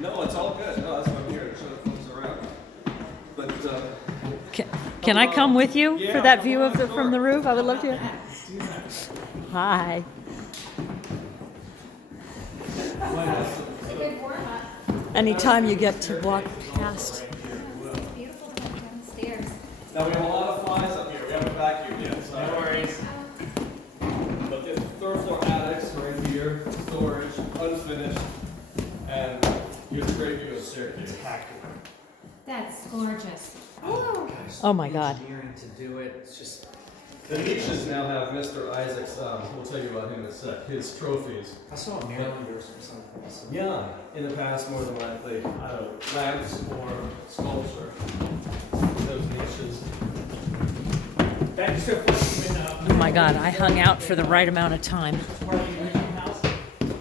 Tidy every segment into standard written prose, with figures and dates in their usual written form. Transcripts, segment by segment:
No, it's all good. No, that's why I'm here to show the folks around. But Can I come with you Yeah, for that come view on, of the sure. from the roof? I would love to. Hi. Anytime you get to walk past. Beautiful to have downstairs. now we have a lot of flies up here. We haven't vacuumed yet. So. No worries. But the third floor attics right here, storage, unfinished, and here's a great view of the staircase. That's gorgeous. Ooh. Oh my God. Engineering to do it. It's just The niches now have Mr. Isaac's, we'll tell you about him in a sec, his trophies. I saw Marylanders or something. So. Yeah, in the past, more than likely, lamps or sculpture. Those niches. Thank you so much. Oh my God. I hung out for the right amount of time. Part of the original house,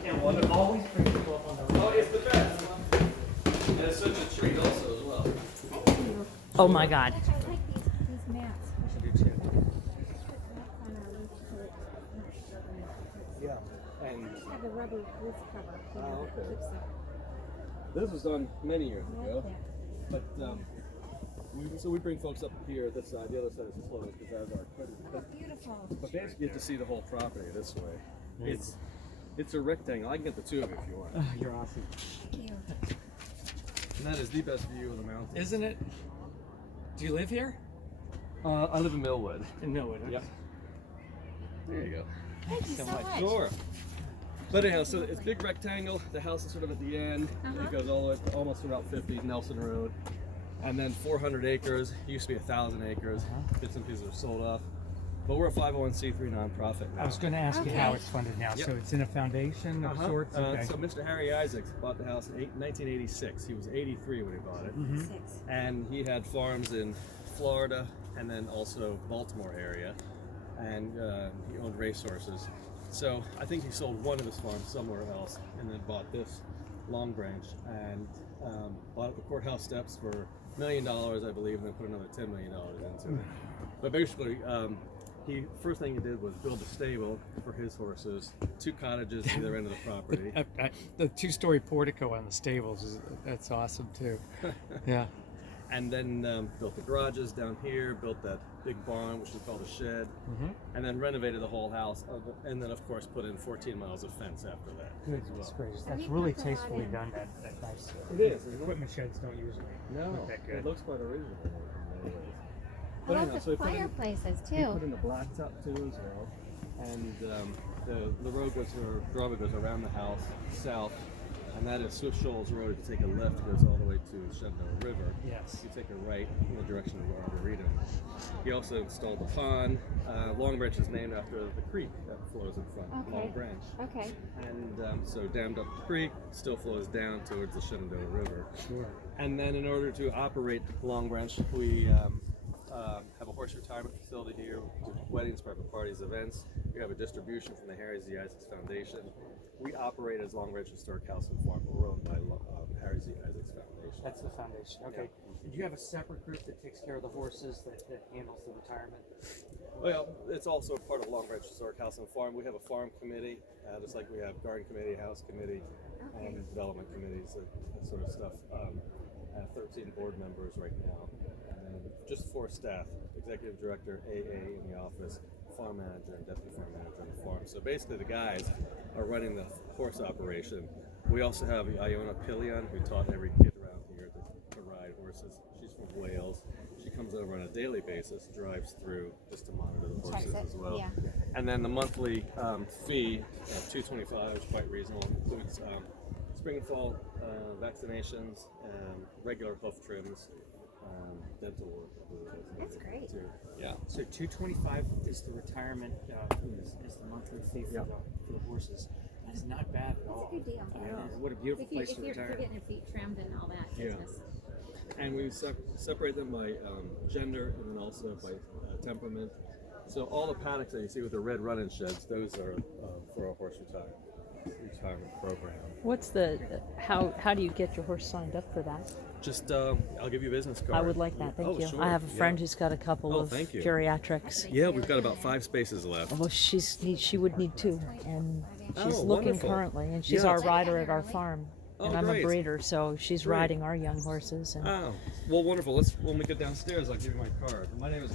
and one that always brings people up on the Oh, it's the best. And it's such a treat also as well. Oh my God. I like these mats. We should put mats on our roof so it's not struggling. Yeah. And Just have a rubber roof cover. You know, Oh, that okay. keeps the- this was done many years I like ago. that. But so we bring folks up here this side, the other side is closed because that was our credit. Oh, beautiful. But basically you get to see the whole property this way. It's a rectangle. I can get the two of you if you want. You're awesome. Thank you. And that is the best view of the mountain. Isn't it? Do you live here? I live in Millwood. In Millwood. Okay. Yep. There you go. Thank you so much. Sure. But anyhow, so it's big rectangle. The house is sort of at the end. It goes all the way almost to Route 50, Nelson Road. And then 400 acres. It used to be 1,000 acres. Bits and pieces are sold off. But we're a 501c3 nonprofit now. I was going to ask you how it's funded now. Yep. So it's in a foundation of sorts. Okay. So Mr. Harry Isaacs bought the house in 1986. He was 83 when he bought it. Six. And he had farms in Florida and then also Baltimore area. And he owned racehorses. So I think he sold one of his farms somewhere else and then bought this Long Branch and bought the courthouse steps for $1 million, I believe, and then put another $10 million into it. But basically, first thing he did was build a stable for his horses, 2 cottages either end of the property. The two-story portico on the stables that's awesome too. Yeah. And then built the garages down here, built that big barn, which is called a shed, and then renovated the whole house, and then of course put in 14 miles of fence after that. Goodness gracious, that's we really put a lot tastefully in. done. That nice. It is, isn't it? Equipment sheds don't usually look that good. It looks quite original. in many ways. I But love anyhow, the so he put in- fireplaces He too. put in the blacktop too as well, and the road goes, or driveway goes around the house south, and that is Swift Shoals Road. If you take a left, it goes all the way to Shenandoah River. Yes. You take a right in the direction of Arboretum. He also installed a pond. Long Branch is named after the creek that flows in front, Okay. Long Branch. Okay. And so dammed up the creek, still flows down towards the Shenandoah River. Sure. And then in order to operate Long Branch, we have a horse retirement facility here, we do weddings, private parties, events. We have a distribution from the Harry Z. Isaacs Foundation. We operate as Long Branch Historic House and Farm. We're owned by Harry Z. Isaacs Foundation. That's the foundation. Okay. Do you have a separate group that takes care of the horses that handles the retirement? Well, it's also part of Long Branch Historic House and Farm. We have a farm committee, just like we have garden committee, house committee, and development committees, that sort of stuff. I have 13 board members right now, and just 4 staff: executive director, AA in the office, farm manager, and deputy farm manager on the farm. So basically, the guys are running the horse operation. We also have Iona Pillion, who taught every kid around here to ride horses. She's from Wales. She comes over on a daily basis, drives through just to monitor the horses Checks it, as well. yeah. And then the monthly fee of $225 is quite reasonable. Includes spring and fall vaccinations, regular hoof trims, dental work. That's great. Too. Yeah. So $225 is the retirement, is the monthly fee for, for the horses. That is not bad at all. That's a good deal. What a beautiful place to if you're retire. getting your feet trimmed and all that Yeah. business. And we separate them by gender and then also by temperament. So all the paddocks that you see with the red run-in sheds, those are for our horse retirement program. What's the how do you get your horse signed up for that? Just I'll give you a business card. I would like that. Thank Oh, you. sure. I have a friend Yeah. who's got a couple Oh, of thank you. geriatrics. Yeah, we've got about 5 spaces left. Well, she would need 2, and she's Oh, looking wonderful. currently, and she's Yeah. our rider at our farm. and I'm great. a breeder, so she's Great. riding our young horses. And Oh, well, wonderful. Let's when we get downstairs, I'll give you my card. My name is